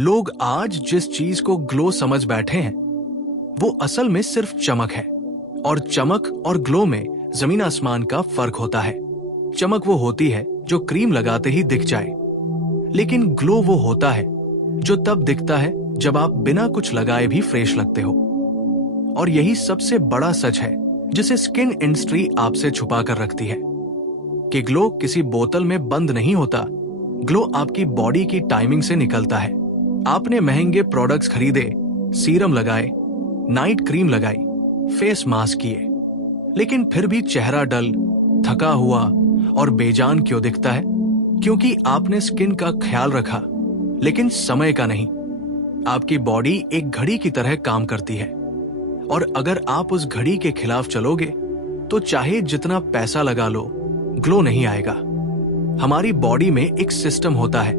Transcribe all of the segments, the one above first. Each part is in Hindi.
लोग आज जिस चीज को ग्लो समझ बैठे हैं वो असल में सिर्फ चमक है। और चमक और ग्लो में जमीन आसमान का फर्क होता है। चमक वो होती है जो क्रीम लगाते ही दिख जाए, लेकिन ग्लो वो होता है जो तब दिखता है जब आप बिना कुछ लगाए भी फ्रेश लगते हो। और यही सबसे बड़ा सच है जिसे स्किन इंडस्ट्री आपसे छुपा कर रखती है कि ग्लो किसी बोतल में बंद नहीं होता। ग्लो आपकी बॉडी की टाइमिंग से निकलता है। आपने महंगे प्रोडक्ट्स खरीदे, सीरम लगाए, नाइट क्रीम लगाई, फेस मास्क किए, लेकिन फिर भी चेहरा डल, थका हुआ और बेजान क्यों दिखता है? क्योंकि आपने स्किन का ख्याल रखा, लेकिन समय का नहीं। आपकी बॉडी एक घड़ी की तरह काम करती है, और अगर आप उस घड़ी के खिलाफ चलोगे तो चाहे जितना पैसा लगा लो, ग्लो नहीं आएगा। हमारी बॉडी में एक सिस्टम होता है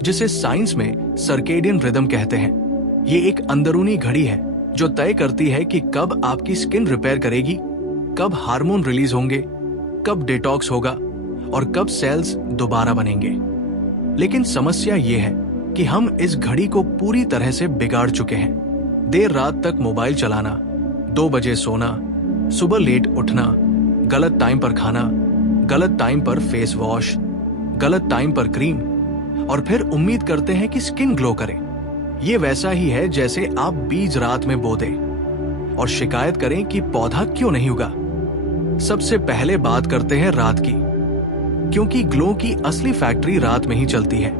जिसे साइंस में सर्केडियन रिदम कहते हैं। ये एक अंदरूनी घड़ी है जो तय करती है कि कब आपकी स्किन रिपेयर करेगी, कब हार्मोन रिलीज होंगे, कब डिटॉक्स होगा और कब सेल्स दोबारा बनेंगे। लेकिन समस्या ये है कि हम इस घड़ी को पूरी तरह से बिगाड़ चुके हैं। देर रात तक मोबाइल चलाना, 2 बजे सोना, सुबह लेट उठना, गलत टाइम पर खाना, गलत टाइम पर फेस वॉश, गलत टाइम पर क्रीम, और फिर उम्मीद करते हैं कि स्किन ग्लो करे। ये वैसा ही है जैसे आप बीज रात में बो दें और शिकायत करें कि पौधा क्यों नहीं उगा। सबसे पहले बात करते हैं रात की, क्योंकि ग्लो की असली फैक्ट्री रात में ही चलती है।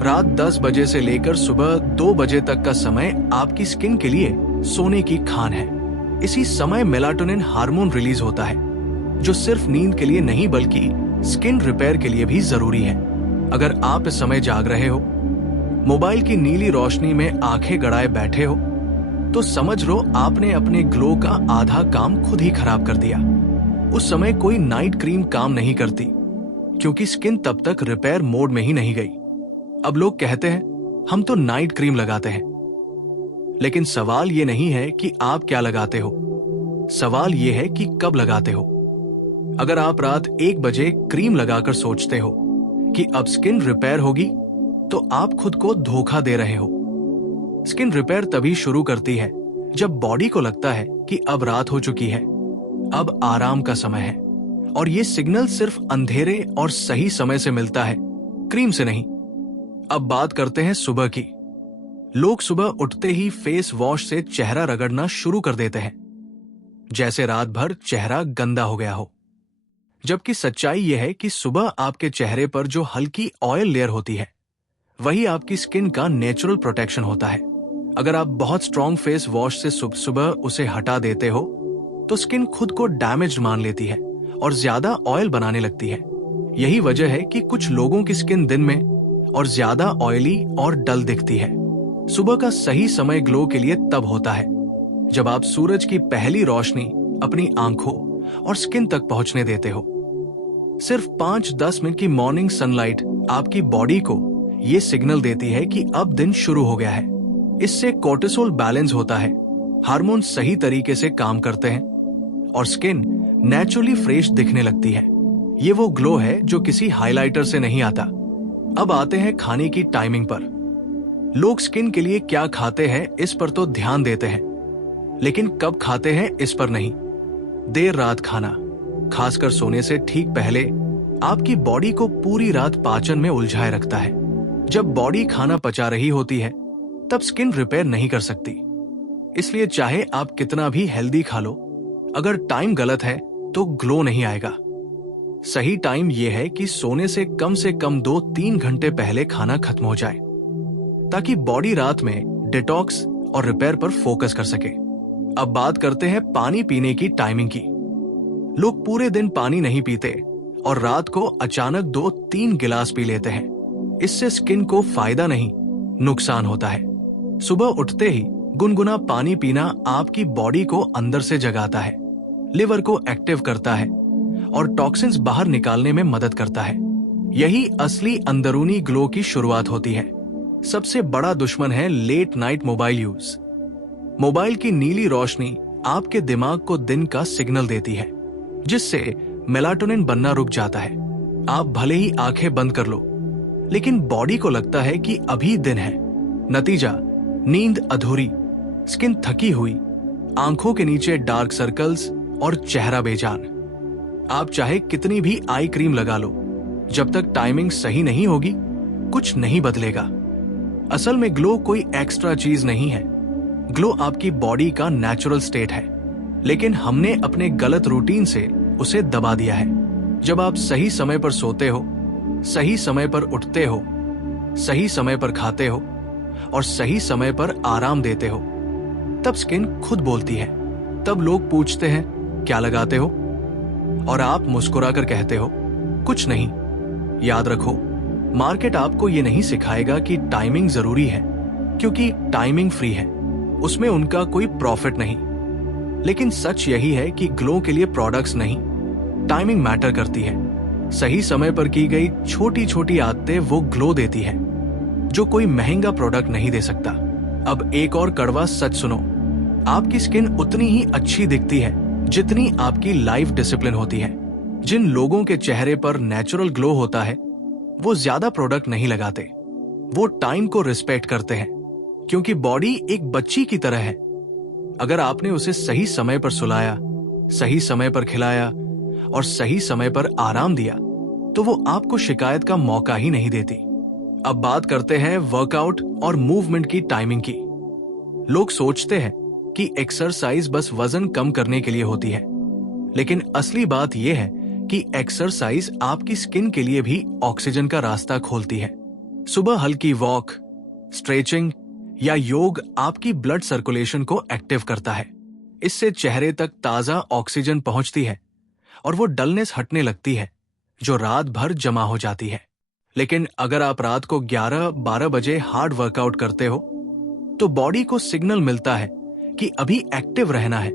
रात 10 बजे से लेकर सुबह 2 बजे तक का समय आपकी स्किन के लिए सोने की खान है। इसी समय मेलाटोनिन हार्मोन रिलीज होता है, जो सिर्फ नींद के लिए नहीं बल्कि स्किन रिपेयर के लिए भी जरूरी है। अगर आप इस समय जाग रहे हो, मोबाइल की नीली रोशनी में आंखें गड़ाए बैठे हो, तो समझ लो आपने अपने ग्लो का आधा काम खुद ही खराब कर दिया। उस समय कोई नाइट क्रीम काम नहीं करती, क्योंकि स्किन तब तक रिपेयर मोड में ही नहीं गई। अब लोग कहते हैं हम तो नाइट क्रीम लगाते हैं, लेकिन सवाल ये नहीं है कि आप क्या लगाते हो, सवाल ये है कि कब लगाते हो। अगर आप रात 1 बजे क्रीम लगाकर सोचते हो कि अब स्किन रिपेयर होगी, तो आप खुद को धोखा दे रहे हो। स्किन रिपेयर तभी शुरू करती है जब बॉडी को लगता है कि अब रात हो चुकी है, अब आराम का समय है। और ये सिग्नल सिर्फ अंधेरे और सही समय से मिलता है, क्रीम से नहीं। अब बात करते हैं सुबह की। लोग सुबह उठते ही फेस वॉश से चेहरा रगड़ना शुरू कर देते हैं, जैसे रात भर चेहरा गंदा हो गया हो। जबकि सच्चाई यह है कि सुबह आपके चेहरे पर जो हल्की ऑयल लेयर होती है, वही आपकी स्किन का नेचुरल प्रोटेक्शन होता है। अगर आप बहुत स्ट्रॉन्ग फेस वॉश से सुबह सुबह उसे हटा देते हो, तो स्किन खुद को डैमेज्ड मान लेती है और ज्यादा ऑयल बनाने लगती है। यही वजह है कि कुछ लोगों की स्किन दिन में और ज्यादा ऑयली और डल दिखती है। सुबह का सही समय ग्लो के लिए तब होता है जब आप सूरज की पहली रोशनी अपनी आंखों और स्किन तक पहुंचने देते हो। सिर्फ 5-10 मिनट की मॉर्निंग सनलाइट आपकी बॉडी को यह सिग्नल देती है कि अब दिन शुरू हो गया है। इससे कोर्टिसोल बैलेंस होता है, हार्मोन सही तरीके से काम करते हैं और स्किन नेचुरली फ्रेश दिखने लगती है। ये वो ग्लो है जो किसी हाइलाइटर से नहीं आता। अब आते हैं खाने की टाइमिंग पर। लोग स्किन के लिए क्या खाते हैं इस पर तो ध्यान देते हैं, लेकिन कब खाते हैं इस पर नहीं। देर रात खाना, खासकर सोने से ठीक पहले, आपकी बॉडी को पूरी रात पाचन में उलझाए रखता है। जब बॉडी खाना पचा रही होती है, तब स्किन रिपेयर नहीं कर सकती। इसलिए चाहे आप कितना भी हेल्दी खा लो, अगर टाइम गलत है तो ग्लो नहीं आएगा। सही टाइम यह है कि सोने से कम 2-3 घंटे पहले खाना खत्म हो जाए, ताकि बॉडी रात में डिटॉक्स और रिपेयर पर फोकस कर सके। अब बात करते हैं पानी पीने की टाइमिंग की। लोग पूरे दिन पानी नहीं पीते और रात को अचानक 2-3 गिलास पी लेते हैं। इससे स्किन को फायदा नहीं, नुकसान होता है। सुबह उठते ही गुनगुना पानी पीना आपकी बॉडी को अंदर से जगाता है, लिवर को एक्टिव करता है और टॉक्सिन्स बाहर निकालने में मदद करता है। यही असली अंदरूनी ग्लो की शुरुआत होती है। सबसे बड़ा दुश्मन है late night mobile use. Mobile की नीली रोशनी आपके दिमाग को दिन का सिग्नल देती है, जिससे मेलाटोनिन बनना रुक जाता है। आप भले ही आंखें बंद कर लो, लेकिन बॉडी को लगता है कि अभी दिन है। नतीजा, नींद अधूरी, स्किन थकी हुई, आंखों के नीचे डार्क सर्कल्स और चेहरा बेजान। आप चाहे कितनी भी आई क्रीम लगा लो, जब तक टाइमिंग सही नहीं होगी कुछ नहीं बदलेगा। असल में ग्लो कोई एक्स्ट्रा चीज नहीं है। ग्लो आपकी बॉडी का नेचुरल स्टेट है, लेकिन हमने अपने गलत रूटीन से उसे दबा दिया है। जब आप सही समय पर सोते हो, सही समय पर उठते हो, सही समय पर खाते हो और सही समय पर आराम देते हो, तब स्किन खुद बोलती है। तब लोग पूछते हैं क्या लगाते हो, और आप मुस्कुराकर कहते हो कुछ नहीं। याद रखो, मार्केट आपको ये नहीं सिखाएगा कि टाइमिंग जरूरी है, क्योंकि टाइमिंग फ्री है, उसमें उनका कोई प्रॉफिट नहीं। लेकिन सच यही है कि ग्लो के लिए प्रोडक्ट्स नहीं, टाइमिंग मैटर करती है। सही समय पर की गई छोटी छोटी आदतें वो ग्लो देती है, जो कोई महंगा प्रोडक्ट नहीं दे सकता। अब एक और कड़वा सच सुनो, आपकी स्किन उतनी ही अच्छी दिखती है जितनी आपकी लाइफ डिसिप्लिन होती है। जिन लोगों के चेहरे पर नेचुरल ग्लो होता है वो ज्यादा प्रोडक्ट नहीं लगाते, वो टाइम को रिस्पेक्ट करते हैं, क्योंकि बॉडी एक बच्ची की तरह है। अगर आपने उसे सही समय पर सुलाया, सही समय पर खिलाया और सही समय पर आराम दिया, तो वो आपको शिकायत का मौका ही नहीं देती। अब बात करते हैं वर्कआउट और मूवमेंट की टाइमिंग की। लोग सोचते हैं कि एक्सरसाइज बस वजन कम करने के लिए होती है, लेकिन असली बात यह है कि एक्सरसाइज आपकी स्किन के लिए भी ऑक्सीजन का रास्ता खोलती है। सुबह हल्की वॉक, स्ट्रेचिंग या योग आपकी ब्लड सर्कुलेशन को एक्टिव करता है। इससे चेहरे तक ताजा ऑक्सीजन पहुंचती है और वो डलनेस हटने लगती है जो रात भर जमा हो जाती है। लेकिन अगर आप रात को 11-12 बजे हार्ड वर्कआउट करते हो, तो बॉडी को सिग्नल मिलता है कि अभी एक्टिव रहना है,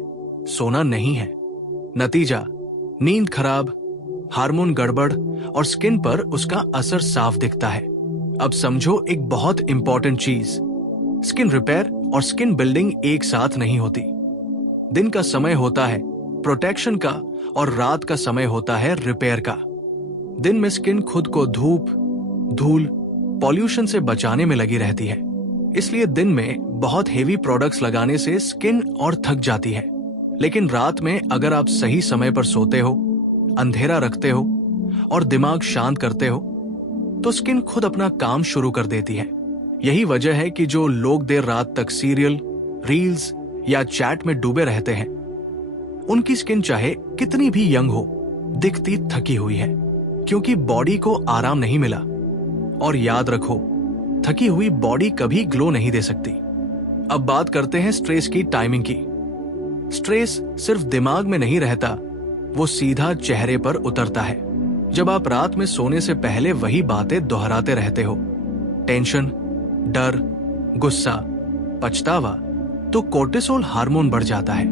सोना नहीं है। नतीजा, नींद खराब, हार्मोन गड़बड़ और स्किन पर उसका असर साफ दिखता है। अब समझो एक बहुत इंपॉर्टेंट चीज, स्किन रिपेयर और स्किन बिल्डिंग एक साथ नहीं होती। दिन का समय होता है प्रोटेक्शन का और रात का समय होता है रिपेयर का। दिन में स्किन खुद को धूप, धूल, पॉल्यूशन से बचाने में लगी रहती है, इसलिए दिन में बहुत हेवी प्रोडक्ट्स लगाने से स्किन और थक जाती है। लेकिन रात में अगर आप सही समय पर सोते हो, अंधेरा रखते हो और दिमाग शांत करते हो, तो स्किन खुद अपना काम शुरू कर देती है। यही वजह है कि जो लोग देर रात तक सीरियल, रील्स या चैट में डूबे रहते हैं, उनकी स्किन चाहे कितनी भी यंग हो, दिखती थकी हुई है, क्योंकि बॉडी को आराम नहीं मिला। और याद रखो, थकी हुई बॉडी कभी ग्लो नहीं दे सकती। अब बात करते हैं स्ट्रेस की टाइमिंग की। स्ट्रेस सिर्फ दिमाग में नहीं रहता, वो सीधा चेहरे पर उतरता है। जब आप रात में सोने से पहले वही बातें दोहराते रहते हो, टेंशन, डर, गुस्सा, पछतावा, तो कोर्टिसोल हार्मोन बढ़ जाता है।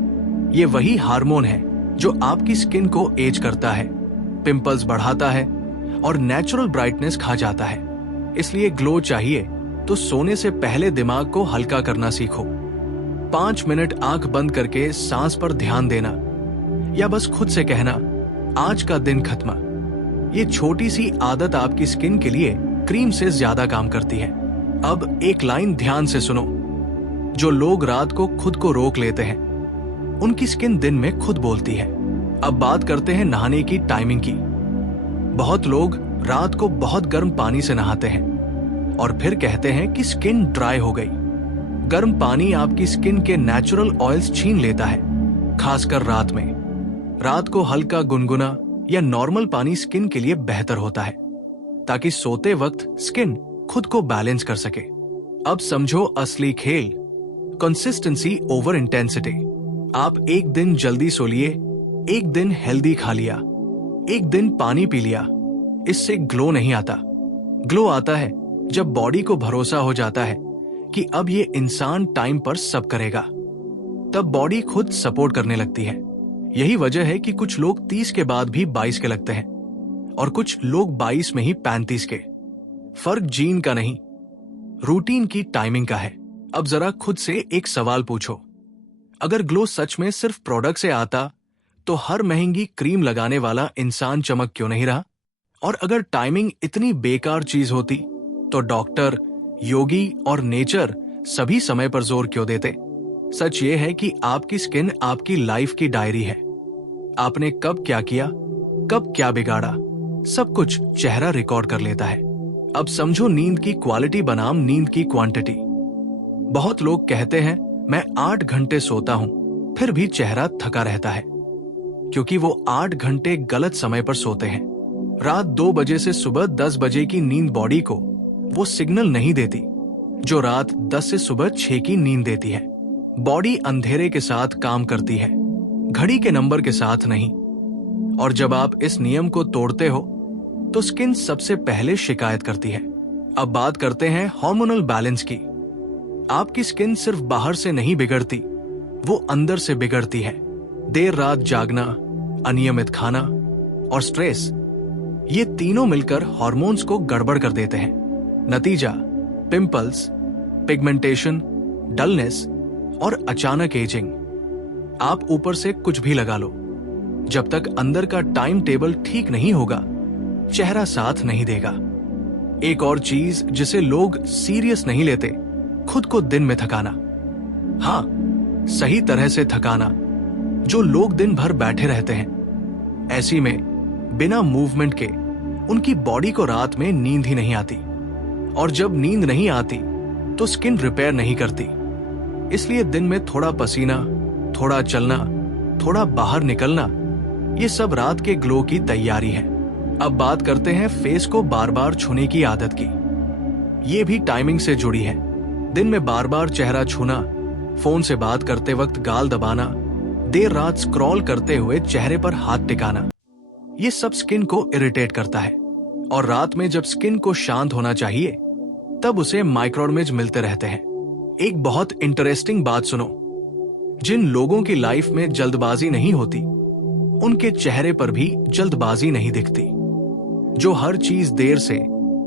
ये वही हार्मोन है जो आपकी स्किन को एज करता है, पिंपल्स बढ़ाता है और नेचुरल ब्राइटनेस खा जाता है। इसलिए ग्लो चाहिए तो सोने से पहले दिमाग को हल्का करना सीखो। 5 मिनट आंख बंद करके सांस पर ध्यान देना, या बस खुद से कहना आज का दिन खत्म। ये छोटी सी आदत आपकी स्किन के लिए क्रीम से ज्यादा काम करती है। अब एक लाइन ध्यान से सुनो, जो लोग रात को खुद को रोक लेते हैं, उनकी स्किन दिन में खुद बोलती है। अब बात करते हैं नहाने की टाइमिंग की। बहुत लोग रात को बहुत गर्म पानी से नहाते हैं और फिर कहते हैं कि स्किन ड्राई हो गई। गर्म पानी आपकी स्किन के नेचुरल ऑयल्स छीन लेता है, खासकर रात में। रात को हल्का गुनगुना या नॉर्मल पानी स्किन के लिए बेहतर होता है, ताकि सोते वक्त स्किन खुद को बैलेंस कर सके। अब समझो असली खेल, कंसिस्टेंसी ओवर इंटेंसिटी। आप एक दिन जल्दी सो लिए, एक दिन हेल्दी खा लिया, एक दिन पानी पी लिया, इससे ग्लो नहीं आता। ग्लो आता है जब बॉडी को भरोसा हो जाता है कि अब ये इंसान टाइम पर सब करेगा, तब बॉडी खुद सपोर्ट करने लगती है। यही वजह है कि कुछ लोग 30 के बाद भी 22 के लगते हैं और कुछ लोग 22 में ही 35 के। फर्क जीन का नहीं, रूटीन की टाइमिंग का है। अब जरा खुद से एक सवाल पूछो, अगर ग्लो सच में सिर्फ प्रोडक्ट से आता, तो हर महंगी क्रीम लगाने वाला इंसान चमक क्यों नहीं रहा? और अगर टाइमिंग इतनी बेकार चीज होती, तो डॉक्टर, योगी और नेचर सभी समय पर जोर क्यों देते? सच ये है कि आपकी स्किन आपकी लाइफ की डायरी है। आपने कब क्या किया, कब क्या बिगाड़ा, सब कुछ चेहरा रिकॉर्ड कर लेता है। अब समझो नींद की क्वालिटी बनाम नींद की क्वांटिटी। बहुत लोग कहते हैं मैं 8 घंटे सोता हूं, फिर भी चेहरा थका रहता है, क्योंकि वो 8 घंटे गलत समय पर सोते हैं। रात 2 बजे से सुबह 10 बजे की नींद बॉडी को वो सिग्नल नहीं देती जो रात 10 से सुबह 6 की नींद देती है। बॉडी अंधेरे के साथ काम करती है, घड़ी के नंबर के साथ नहीं। और जब आप इस नियम को तोड़ते हो तो स्किन सबसे पहले शिकायत करती है। अब बात करते हैं हार्मोनल बैलेंस की। आपकी स्किन सिर्फ बाहर से नहीं बिगड़ती, वो अंदर से बिगड़ती है। देर रात जागना, अनियमित खाना और स्ट्रेस, ये तीनों मिलकर हार्मोन्स को गड़बड़ कर देते हैं। नतीजा पिंपल्स, पिगमेंटेशन, डलनेस और अचानक एजिंग। आप ऊपर से कुछ भी लगा लो, जब तक अंदर का टाइम टेबल ठीक नहीं होगा चेहरा साथ नहीं देगा। एक और चीज जिसे लोग सीरियस नहीं लेते, खुद को दिन में थकाना। हाँ, सही तरह से थकाना। जो लोग दिन भर बैठे रहते हैं, ऐसी में बिना मूवमेंट के उनकी बॉडी को रात में नींद ही नहीं आती। और जब नींद नहीं आती तो स्किन रिपेयर नहीं करती। इसलिए दिन में थोड़ा पसीना, थोड़ा चलना, थोड़ा बाहर निकलना, ये सब रात के ग्लो की तैयारी है। अब बात करते हैं फेस को बार बार छूने की आदत की। ये भी टाइमिंग से जुड़ी है। दिन में बार बार चेहरा छूना, फोन से बात करते वक्त गाल दबाना, देर रात स्क्रॉल करते हुए चेहरे पर हाथ टिकाना, ये सब स्किन को इरिटेट करता है। और रात में जब स्किन को शांत होना चाहिए तब उसे माइक्रोडैमेज मिलते रहते हैं। एक बहुत इंटरेस्टिंग बात सुनो, जिन लोगों की लाइफ में जल्दबाजी नहीं होती उनके चेहरे पर भी जल्दबाजी नहीं दिखती। जो हर चीज देर से,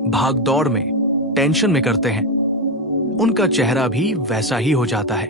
भागदौड़ में, टेंशन में करते हैं, उनका चेहरा भी वैसा ही हो जाता है।